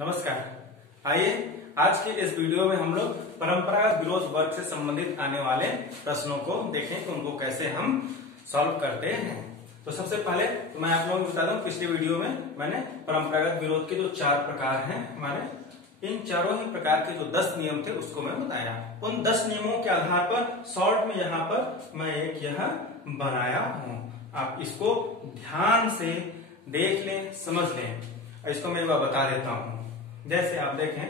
नमस्कार। आइए आज के इस वीडियो में हम लोग परंपरागत विरोध वर्ग से संबंधित आने वाले प्रश्नों को देखें कि उनको कैसे हम सॉल्व करते हैं। तो सबसे पहले तो मैं आप लोगों को बता दूं, पिछले वीडियो में मैंने परंपरागत विरोध के जो 4 प्रकार हैं हमारे, इन चारों ही प्रकार के जो 10 नियम थे उसको मैं बताया। उन 10 नियमों के आधार पर शॉर्ट में यहाँ पर मैं एक यह बनाया हूँ। आप इसको ध्यान से देख लें, समझ लें। इसको मैं बता देता हूँ। जैसे आप देखें,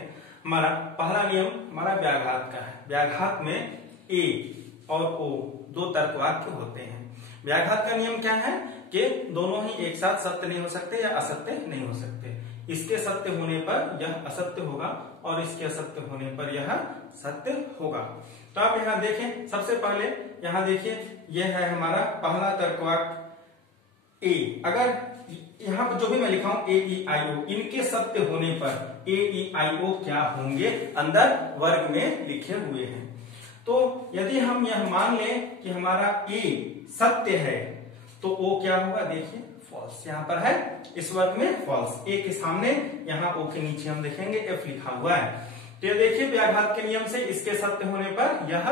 हमारा पहला नियम हमारा व्याघात का है। व्याघात में ए और ओ दो तर्क वाक्य होते हैं। व्याघात का नियम क्या है कि दोनों ही एक साथ सत्य नहीं हो सकते या असत्य नहीं हो सकते। इसके सत्य होने पर यह असत्य होगा और इसके असत्य होने पर यह सत्य होगा। तो आप यहाँ देखें, सबसे पहले यहाँ देखिए, यह है हमारा पहला तर्क वाक्य ए। अगर यहाँ पर जो भी मैं लिखा हूं ए ई आई ओ, इनके सत्य होने पर ए ई आई ओ क्या होंगे, अंदर वर्ग में लिखे हुए हैं। तो यदि हम यह मान लें कि हमारा ए सत्य है तो ओ क्या होगा, देखिए फॉल्स। यहाँ पर है इस वर्ग में फॉल्स। ए के सामने यहाँ ओ के नीचे हम देखेंगे एफ लिखा हुआ है। तो ये देखिए, व्याघात के नियम से इसके सत्य होने पर यह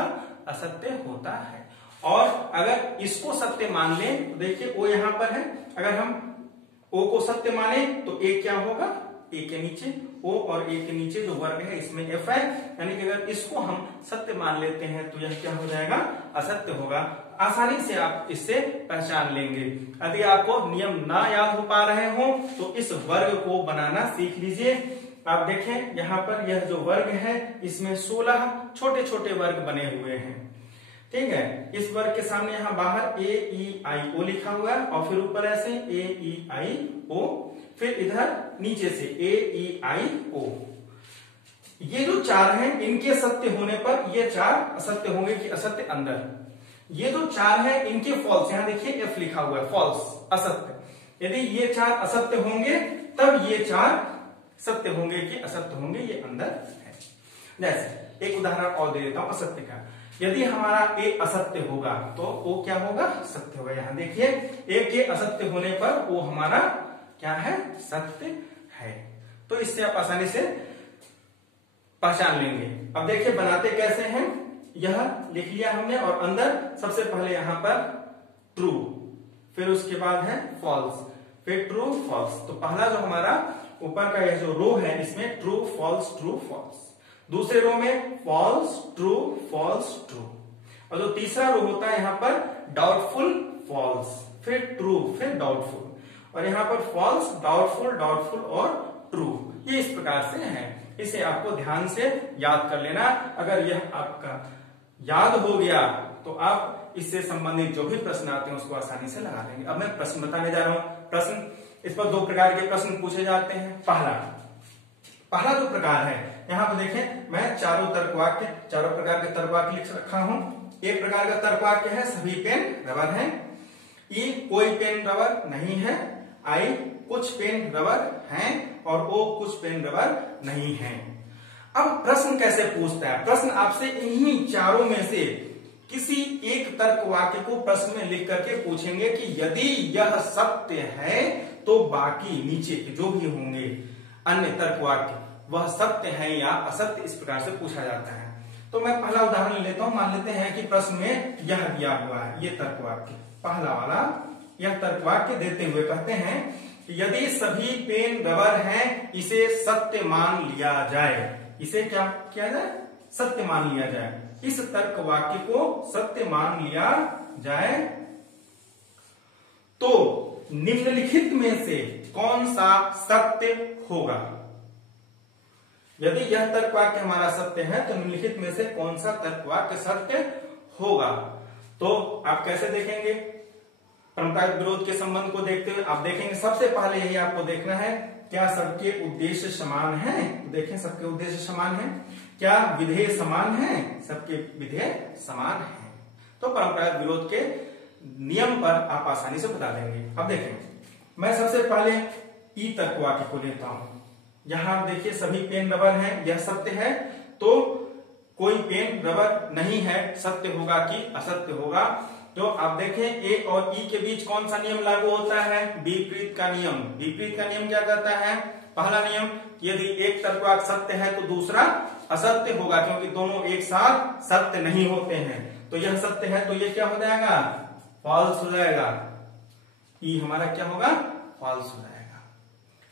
असत्य होता है। और अगर इसको सत्य मान लें तो देखिए ओ यहाँ पर है, अगर हम ओ को सत्य माने तो ए क्या होगा, ए के नीचे ओ और ए के नीचे जो वर्ग है इसमें एफ है, यानी कि अगर इसको हम सत्य मान लेते हैं तो यह क्या हो जाएगा, असत्य होगा। आसानी से आप इससे पहचान लेंगे। यदि आपको नियम ना याद हो पा रहे हो तो इस वर्ग को बनाना सीख लीजिए। आप देखें यहाँ पर यह जो वर्ग है इसमें 16 छोटे छोटे वर्ग बने हुए हैं, ठीक है। इस वर्ग के सामने यहाँ बाहर ए ई आई ओ लिखा हुआ है और फिर ऊपर ऐसे ए ई आई ओ, फिर इधर नीचे से ए ई आई ओ। ये जो 4 हैं इनके सत्य होने पर ये 4 असत्य होंगे कि असत्य अंदर। ये जो 4 है इनके फॉल्स, यहाँ देखिए एफ लिखा हुआ है, फॉल्स असत्य। यदि ये 4 असत्य होंगे तब ये 4 सत्य होंगे कि असत्य होंगे, ये अंदर है। जैसे एक उदाहरण और दे देता हूं असत्य का। यदि हमारा ए असत्य होगा तो ओ क्या होगा, सत्य होगा। यहां देखिए ए के असत्य होने पर ओ हमारा क्या है, सत्य है। तो इससे आप आसानी से पहचान लेंगे। अब देखिए बनाते कैसे हैं, यह लिख लिया हमने और अंदर सबसे पहले यहां पर ट्रू, फिर उसके बाद है फॉल्स, फिर ट्रू फॉल्स। तो पहला जो हमारा ऊपर का यह जो रो है इसमें ट्रू फॉल्स ट्रू फॉल्स, दूसरे रो में फॉल्स ट्रू फॉल्स ट्रू, और जो तीसरा रो होता है यहाँ पर डाउटफुल फॉल्स, फिर ट्रू, फिर डाउटफुल, और यहाँ पर फॉल्स डाउटफुल डाउटफुल और ट्रू। ये इस प्रकार से है। इसे आपको ध्यान से याद कर लेना। अगर यह आपका याद हो गया तो आप इससे संबंधित जो भी प्रश्न आते हैं उसको आसानी से लगा देंगे। अब मैं प्रश्न बताने जा रहा हूं। प्रश्न, इस पर 2 प्रकार के प्रश्न पूछे जाते हैं। पहला जो प्रकार है, यहाँ पर देखें मैं चारों प्रकार के तर्कवाक्य लिख रखा हूं। एक प्रकार का तर्कवाक्य है सभी पेन रबर हैं, ई कोई पेन रबर नहीं है, आई कुछ पेन रबर हैं और ओ कुछ पेन रबर नहीं है। अब प्रश्न कैसे पूछता है, प्रश्न आपसे इन्हीं चारों में से किसी एक तर्कवाक्य को प्रश्न में लिख करके पूछेंगे कि यदि यह सत्य है तो बाकी नीचे के जो भी होंगे अन्य तर्कवाक्य वह सत्य है या असत्य, इस प्रकार से पूछा जाता है। तो मैं पहला उदाहरण लेता हूं। मान लेते हैं कि प्रश्न में यह दिया हुआ है, ये तर्कवाक्य पहला वाला, यह तर्कवाक्य देते हुए कहते हैं कि यदि सभी पेन रबर हैं इसे सत्य मान लिया जाए। इसे क्या किया जाए, सत्य मान लिया जाए। इस तर्कवाक्य को सत्य मान लिया जाए तो निम्नलिखित में से कौन सा सत्य होगा। यदि यह तर्कवाक्य हमारा सत्य है तो निम्नलिखित में से कौन सा तर्कवाक्य सत्य होगा। तो आप कैसे देखेंगे, परंपरागत विरोध के संबंध को देखते हुए आप देखेंगे सबसे पहले यही आपको देखना है, क्या सबके उद्देश्य समान हैं। तो देखें सबके उद्देश्य समान हैं। क्या विधेय समान हैं, सबके विधेय समान हैं। तो परंपरागत विरोध के नियम पर आप आसानी से बता देंगे। अब देखें मैं सबसे पहले ई तर्कवाक्य को लेता हूं। यहां देखिए सभी पेन रबर हैं, यह सत्य है, तो कोई पेन रबर नहीं है सत्य होगा कि असत्य होगा। तो आप देखें ए और ई के बीच कौन सा नियम लागू होता है, विपरीत का नियम। विपरीत का नियम क्या कहता है, पहला नियम, यदि एक तर्कवाक्य सत्य है तो दूसरा असत्य होगा, क्योंकि दोनों एक साथ सत्य नहीं होते हैं। तो यह सत्य है तो ये क्या हो जाएगा, फॉल्स हो जाएगा। ई हमारा क्या होगा, फॉल्स हो जाएगा।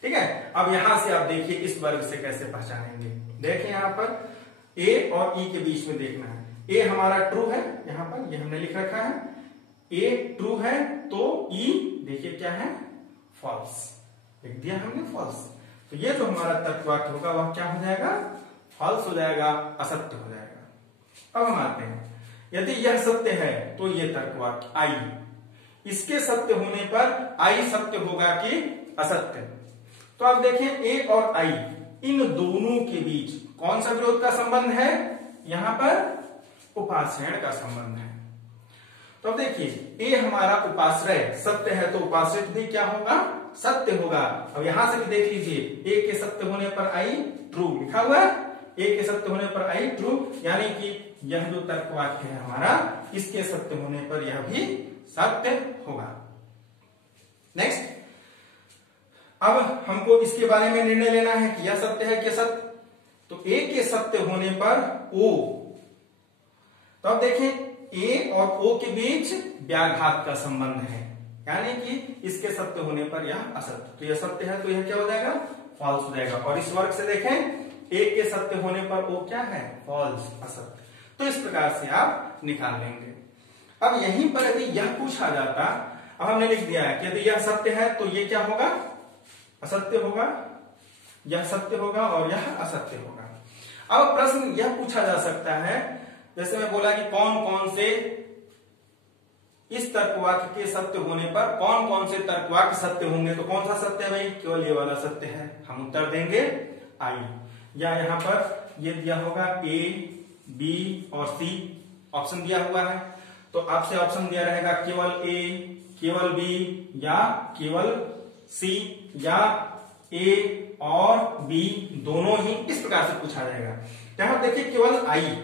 ठीक है, अब यहां से आप देखिए इस वर्ग से कैसे पहचानेंगे। देखिए यहां पर ए और ई के बीच में देखना है। ए हमारा ट्रू है, यहां पर ये हमने लिख रखा है, ए ट्रू है तो ई देखिए क्या है, फॉल्स लिख दिया हमने, फॉल्स। तो ये जो हमारा तर्कवाक्य होगा वह क्या हो जाएगा, फॉल्स हो जाएगा, असत्य हो जाएगा। अब हम आते हैं, यदि यह सत्य है तो ये तर्कवाक्य आई, इसके सत्य होने पर आई सत्य होगा कि असत्य। तो आप देखें ए और आई, इन दोनों के बीच कौन सा विरोध का संबंध है, यहां पर उपाश्रयण का संबंध है। तो अब देखिए ए हमारा उपाश्रय सत्य है तो उपाश्रित भी क्या होगा, सत्य होगा। अब यहां से भी देख लीजिए, ए के सत्य होने पर आई ट्रू लिखा हुआ है, ए के सत्य होने पर आई ट्रू, यानी कि यह जो तर्कवाक्य है हमारा, इसके सत्य होने पर यह भी सत्य होगा। नेक्स्ट, अब हमको इसके बारे में निर्णय लेना है कि यह सत्य है कि असत्य। तो ए के सत्य होने पर ओ, तो अब देखें ए और ओ के बीच व्याघात का संबंध है, यानी कि इसके सत्य होने पर यह असत्य। तो यह सत्य है तो यह क्या हो जाएगा, फॉल्स हो जाएगा। और इस वर्ग से देखें ए के सत्य होने पर ओ क्या है, फॉल्स, असत्य। तो इस प्रकार से आप निकाल लेंगे। अब यहीं पर यदि यह पूछा जाता, अब हमने लिख दिया है कि यदि यह सत्य है तो ये क्या होगा, असत्य होगा, यह सत्य होगा और यह असत्य होगा। अब प्रश्न यह पूछा जा सकता है, जैसे मैं बोला कि कौन कौन से इस तर्कवाक्य के सत्य होने पर कौन कौन से तर्कवाक्य सत्य होंगे। तो कौन सा सत्य है भाई, केवल ये वाला सत्य है, हम उत्तर देंगे आई। या यहां पर ये दिया होगा ए, बी और सी, ऑप्शन दिया हुआ है, तो आपसे ऑप्शन दिया रहेगा केवल ए, केवल बी या केवल सी, या ए और बी दोनों ही, इस प्रकार से पूछा जाएगा। यहां देखिए केवल आई,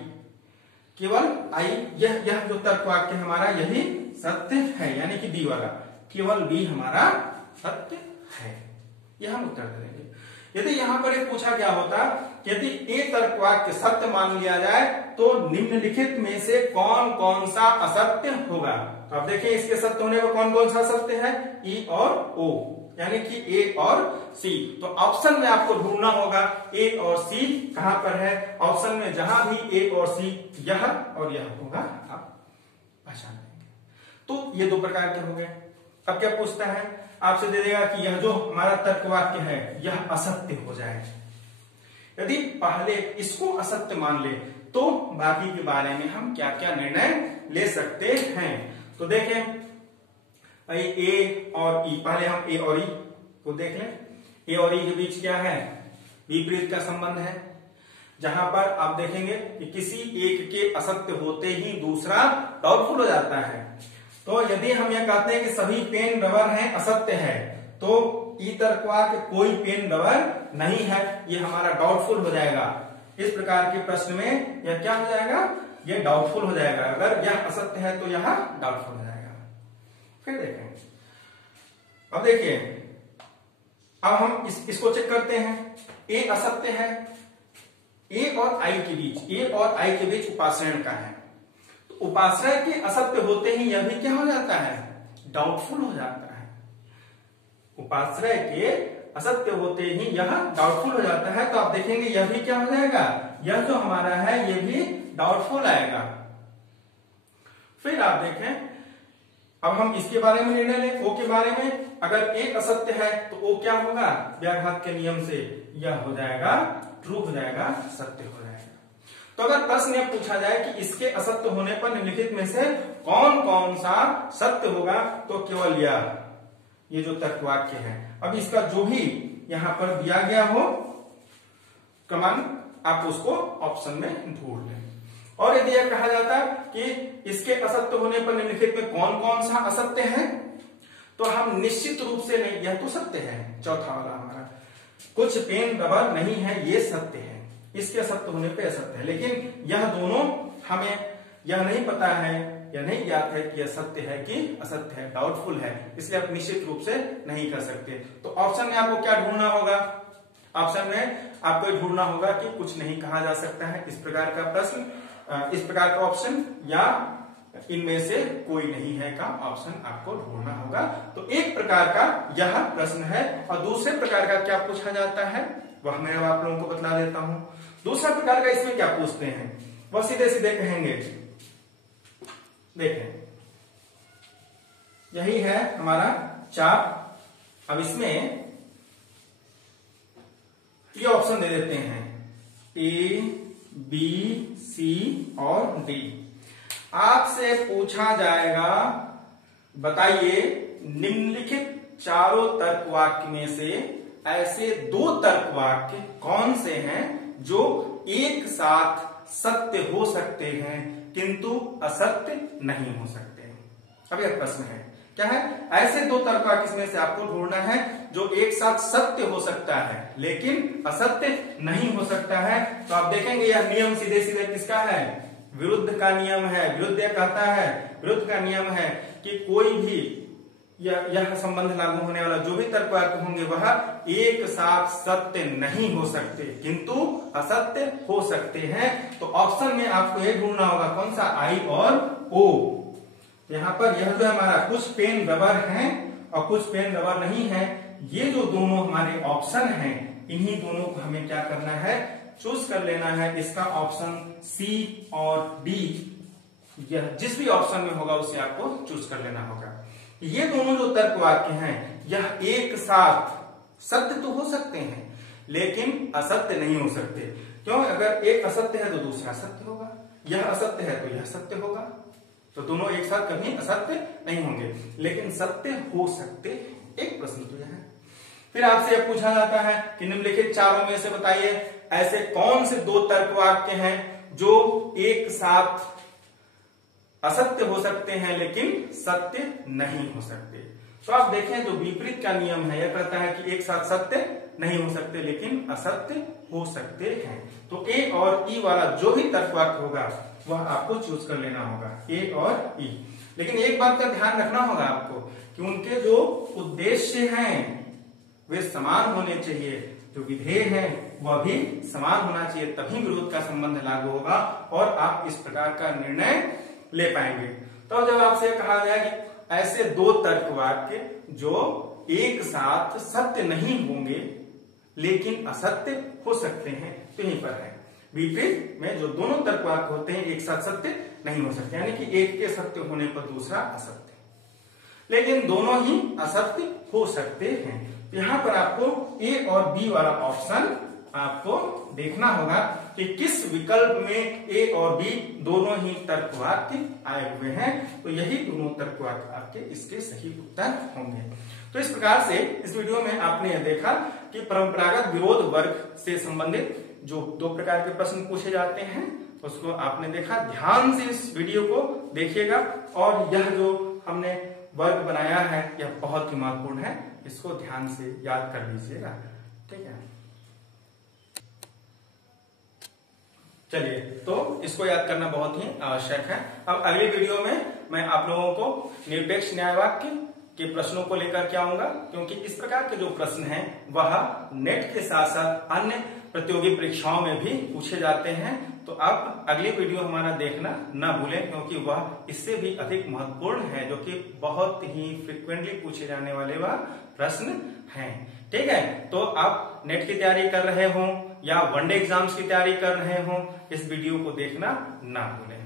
केवल आई, यह जो तर्कवाक्य हमारा यही सत्य है, यानी कि बी वाला, केवल बी हमारा सत्य है, यह हम उत्तर देंगे। यदि यहां पर एक पूछा क्या होता, यदि ए तर्कवाक्य सत्य मान लिया जाए तो निम्नलिखित में से कौन कौन सा असत्य होगा। तो आप देखिए इसके सत्य होने पर कौन कौन सा सत्य है, ई और ओ, यानी कि ए और सी। तो ऑप्शन में आपको ढूंढना होगा ए और सी कहां पर है, ऑप्शन में जहां भी ए और सी यह और यह होगा आप पहचान लेंगे। तो ये दो प्रकार के हो गए। अब क्या पूछता है, आपसे दे देगा कि यह जो हमारा तर्कवाक्य है यह असत्य हो जाए। यदि पहले इसको असत्य मान ले तो बाकी के बारे में हम क्या क्या निर्णय ले सकते हैं। तो देखें ए और ई, पहले हम ए और ई को देख लें। ए और ई के बीच क्या है, विपरीत का संबंध है, जहां पर आप देखेंगे कि किसी एक के असत्य होते ही दूसरा डाउटफुल हो जाता है। तो यदि हम यह कहते हैं कि सभी पेन रबर हैं, असत्य है, तो ई तर्कवाक्य कोई पेन रबर नहीं है, ये हमारा डाउटफुल हो जाएगा। इस प्रकार के प्रश्न में यह क्या हो जाएगा, यह डाउटफुल हो जाएगा। अगर यह असत्य है तो यह डाउटफुल हो जाएगा। फिर देखें, अब देखिए, अब हम इसको चेक करते हैं। ए असत्य है, ए और आई के बीच, ए और आई के बीच उपाश्रयण का है, तो उपाश्रय के असत्य होते ही यह भी क्या हो जाता है, डाउटफुल हो जाता है। उपाश्रय के असत्य होते ही यह डाउटफुल हो जाता है, तो आप देखेंगे यह भी क्या हो जाएगा, यह जो हमारा है यह भी डाउटफुल आएगा। फिर आप देखें, अब हम इसके बारे में निर्णय लें, ओ के बारे में। अगर ए असत्य है तो ओ क्या होगा, व्याघात के नियम से यह हो जाएगा ट्रू हो जाएगा, सत्य हो जाएगा। तो अगर प्रश्न यह पूछा जाए कि इसके असत्य होने पर निम्नलिखित में से कौन कौन सा सत्य होगा, तो केवल ये जो तर्कवाक्य है। अब इसका जो भी यहां पर दिया गया हो क्रमांक, आप उसको ऑप्शन में ढूंढ लें। और यदि यह कहा जाता कि इसके असत्य होने पर निम्नलिखित में कौन कौन सा असत्य है, तो हम निश्चित रूप से नहीं, यह तो सत्य है, चौथा वाला हमारा, कुछ पेन रबर नहीं है, ये सत्य है, इसके असत्य होने पे असत्य है। लेकिन यह दोनों हमें यह नहीं पता है, यह नहीं ज्ञात है कि यह सत्य है कि असत्य है, डाउटफुल है, इसलिए आप निश्चित रूप से नहीं कर सकते। तो ऑप्शन में आपको क्या ढूंढना होगा, ऑप्शन में आपको ढूंढना होगा कि कुछ नहीं कहा जा सकता है इस प्रकार का प्रश्न, इस प्रकार का ऑप्शन, या इनमें से कोई नहीं है का ऑप्शन आपको ढूंढना होगा। तो एक प्रकार का यह प्रश्न है, और दूसरे प्रकार का क्या पूछा जाता है वह मैं आप लोगों को बता देता हूं। दूसरा प्रकार का इसमें क्या पूछते हैं, वह सीधे सीधे कहेंगे, देखें यही है हमारा चाप। अब इसमें ये ऑप्शन दे देते हैं ए, बी, सी और डी। आपसे पूछा जाएगा बताइए निम्नलिखित चारों तर्क वाक्य में से ऐसे 2 तर्क वाक्य कौन से हैं जो एक साथ सत्य हो सकते हैं किंतु असत्य नहीं हो सकते। अब यह प्रश्न है क्या है, ऐसे 2 तर्क वाक्य इसमें से आपको ढूंढना है जो एक साथ सत्य हो सकता है लेकिन असत्य नहीं हो सकता है। तो आप देखेंगे यह नियम सीधे सीधे किसका है, विरुद्ध का नियम है। विरुद्ध कहता है, विरुद्ध का नियम है कि कोई भी यह संबंध लागू होने वाला जो भी तर्क वाक्य होंगे वह एक साथ सत्य नहीं हो सकते किंतु असत्य हो सकते हैं। तो ऑप्शन में आपको ये ढूंढना होगा कौन सा, आई और ओ। यहाँ पर यह जो हमारा कुछ पेन रबर है और कुछ पेन रबर नहीं है, ये जो दोनों हमारे ऑप्शन हैं इन्हीं दोनों को हमें क्या करना है, चूज कर लेना है। इसका ऑप्शन सी और डी, यह जिस भी ऑप्शन में होगा उसे आपको चूज कर लेना होगा। ये दोनों जो तर्क वाक्य हैं यह एक साथ सत्य तो हो सकते हैं लेकिन असत्य नहीं हो सकते। क्यों, अगर एक असत्य है तो दूसरा सत्य होगा, यह असत्य है तो यह सत्य होगा, तो दोनों एक साथ कभी असत्य नहीं होंगे लेकिन सत्य हो सकते। एक प्रश्न तो यह है। फिर आपसे यह पूछा जाता है कि निम्नलिखित चारों में से बताइए ऐसे कौन से 2 तर्क वाक्य हैं जो एक साथ असत्य हो सकते हैं लेकिन सत्य नहीं हो सकते। तो आप देखें जो विपरीत का नियम है यह कहता है कि एक साथ सत्य नहीं हो सकते लेकिन असत्य हो सकते हैं। तो ए और ई वाला जो भी तर्क वाक्य होगा वह आपको चूज कर लेना होगा, ए और ई। लेकिन एक बात का ध्यान रखना होगा आपको कि उनके जो उद्देश्य हैं वे समान होने चाहिए, जो विधेय है वह भी समान होना चाहिए, तभी विरोध का संबंध लागू होगा और आप इस प्रकार का निर्णय ले पाएंगे। तो जब आपसे कहा गया कि ऐसे 2 तर्क वाक्य जो एक साथ सत्य नहीं होंगे लेकिन असत्य हो सकते हैं, तो यहीं पर है विपरीत में जो दोनों तर्क वाक्य होते हैं एक साथ सत्य नहीं हो सकते, यानी कि एक के सत्य होने पर दूसरा असत्य, लेकिन दोनों ही असत्य हो सकते हैं। यहां पर आपको ए और बी वाला ऑप्शन आपको देखना होगा कि किस विकल्प में ए और बी दोनों ही तर्क वाक्य आए हुए हैं। तो यही दोनों तर्क वाक्य आपके इसके सही उत्तर होंगे। तो इस प्रकार से इस वीडियो में आपने देखा कि परंपरागत विरोध वर्ग से संबंधित जो 2 प्रकार के प्रश्न पूछे जाते हैं उसको आपने देखा। ध्यान से इस वीडियो को देखिएगा और यह जो हमने वर्ग बनाया है यह बहुत ही महत्वपूर्ण है, इसको ध्यान से याद कर लीजिएगा, ठीक है। चलिए, तो इसको याद करना बहुत ही आवश्यक है। अब अगले वीडियो में मैं आप लोगों को निरपेक्ष न्याय वाक्य के प्रश्नों को लेकर के आऊंगा, क्योंकि इस प्रकार के जो प्रश्न हैं वह नेट के साथ साथ अन्य प्रतियोगी परीक्षाओं में भी पूछे जाते हैं। तो आप अगली वीडियो हमारा देखना ना भूलें, क्योंकि वह इससे भी अधिक महत्वपूर्ण है, जो कि बहुत ही फ्रिक्वेंटली पूछे जाने वाले वह प्रश्न हैं, ठीक है। तो आप नेट की तैयारी कर रहे हो या वनडे एग्जाम्स की तैयारी कर रहे हो, इस वीडियो को देखना ना भूलें।